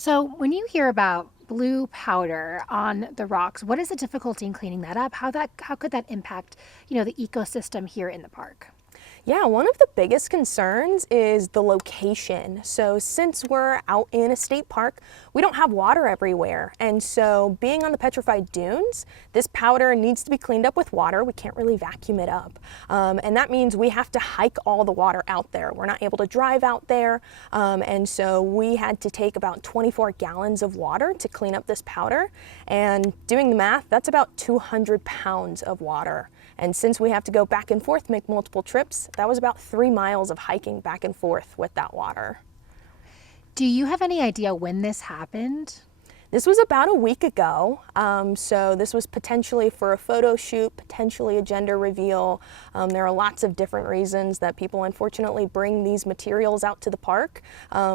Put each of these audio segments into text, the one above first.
So when you hear about blue powder on the rocks, what is the difficulty in cleaning that up? How could that impact, the ecosystem here in the park? Yeah, one of the biggest concerns is the location. So since we're out in a state park, we don't have water everywhere. And so being on the Petrified Dunes, this powder needs to be cleaned up with water. We can't really vacuum it up. And that means we have to hike all the water out there. We're not able to drive out there. And so we had to take about 24 gallons of water to clean up this powder. And doing the math, that's about 200 pounds of water. And since we have to go back and forth, make multiple trips, that was about 3 miles of hiking back and forth with that water. Do you have any idea when this happened? This was about a week ago, so this was potentially for a photo shoot, potentially a gender reveal. There are lots of different reasons that people unfortunately bring these materials out to the park.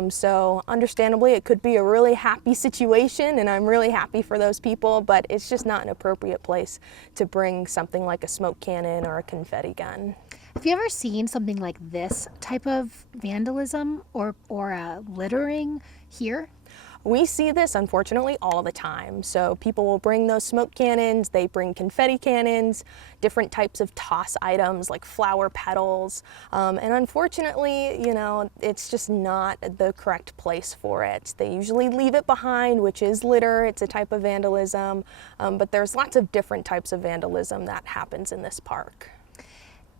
So understandably, it could be a really happy situation, and I'm really happy for those people, but it's just not an appropriate place to bring something like a smoke cannon or a confetti gun. Have you ever seen something like this type of vandalism or littering here? We see this, unfortunately, all the time. So people will bring those smoke cannons, they bring confetti cannons, different types of toss items like flower petals. And unfortunately, it's just not the correct place for it. They usually leave it behind, which is litter. It's a type of vandalism. But there's lots of different types of vandalism that happens in this park.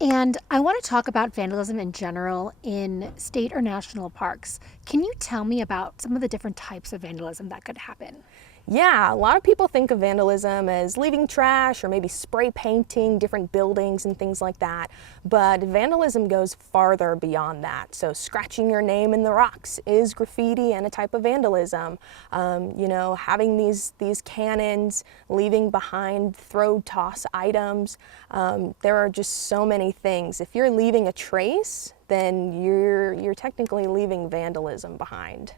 And I want to talk about vandalism in general in state or national parks. Can you tell me about some of the different types of vandalism that could happen? Yeah, a lot of people think of vandalism as leaving trash or maybe spray painting different buildings and things like that. But vandalism goes farther beyond that. So scratching your name in the rocks is graffiti and a type of vandalism. Having these cannons, leaving behind throw toss items. There are just so many things. If you're leaving a trace, then you're technically leaving vandalism behind.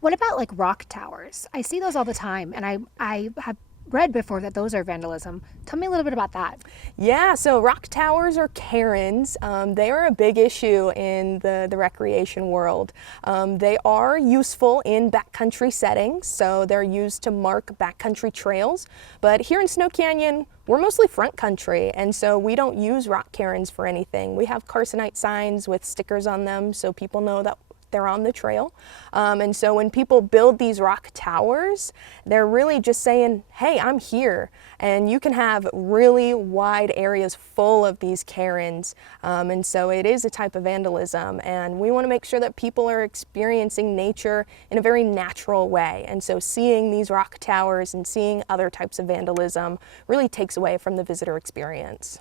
What about like rock towers? I see those all the time, and I have read before that those are vandalism. Tell me a little bit about that. Yeah, so rock towers or cairns, they are a big issue in the recreation world. They are useful in backcountry settings, so they're used to mark backcountry trails. But here in Snow Canyon, we're mostly front country, and so we don't use rock cairns for anything. We have carcinite signs with stickers on them so people know that they're on the trail. And so when people build these rock towers, they're really just saying, hey, I'm here. And you can have really wide areas full of these cairns. And so it is a type of vandalism. And we want to make sure that people are experiencing nature in a very natural way. And so seeing these rock towers and seeing other types of vandalism really takes away from the visitor experience.